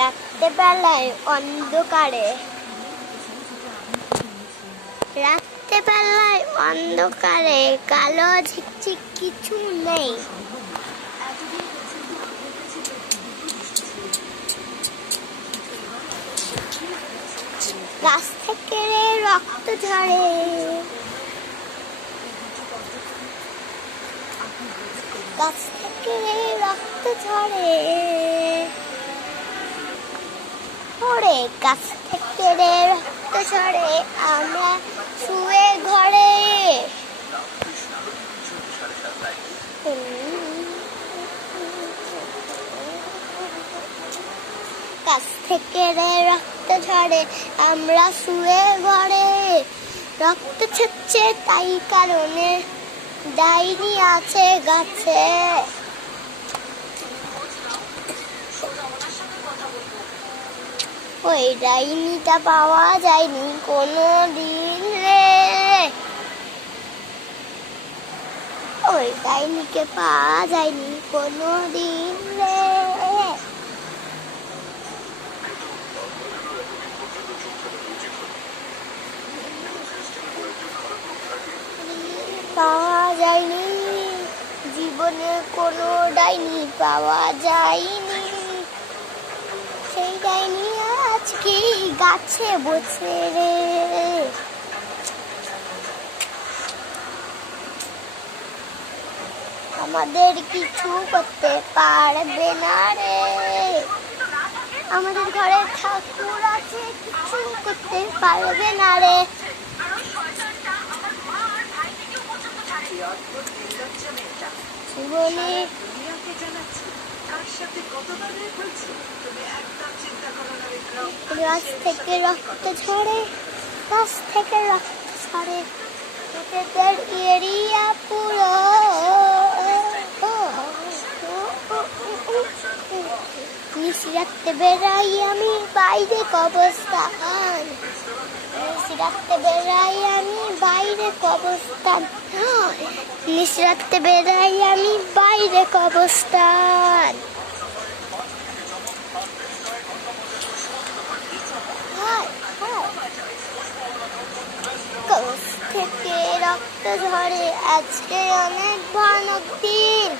রাত্রেবেলায় অন্ধকারে কালো ঝিকঝিক কিছু নেই। গাছ থেকে রক্ত ঝরে, গাছ থেকে রক্ত ঝরে, ওরে গাছ থেকে রক্ত ঝরে, আমরা শুয়ে ঘরে। গাছ থেকে রক্ত ঝরে, আমরা শুয়ে ঘরে। রক্ত ছুটছে তাই কারণে ডাইনি আছে গাছে। ওই ডাইনিটা পাওয়া যায়নি কোনো দিন রে, ওই ডাইনিকে পাওয়া যায়নি কোনো দিন রে। পাওয়া যায়নি জীবনে কোনো ডাইনি পাওয়া যায়নি। সেই ডাইনি আজকে গাছে বসে রে। আমাদের কিছু করতে পারবে না রে, আমাদের ঘরে ঠাকুর আছে কিছু করতে পারবে না রে। গাছ থেকে রক্ত ঝরে, গাছ থেকে রক্ত ঝরে, পেটের এরিয়া পুরো। নিশিরাতে বেড়াই আমি বাইরে কবরস্থান, নিশিরাতে বেড়াই আমি বাইরে কবরস্থান, নিশিরাতে বেড়াই আমি বাইরে কবরস্থান। গাছ থেকে রক্ত ঝরে, আজকে অনেক ভয়ানক দিন।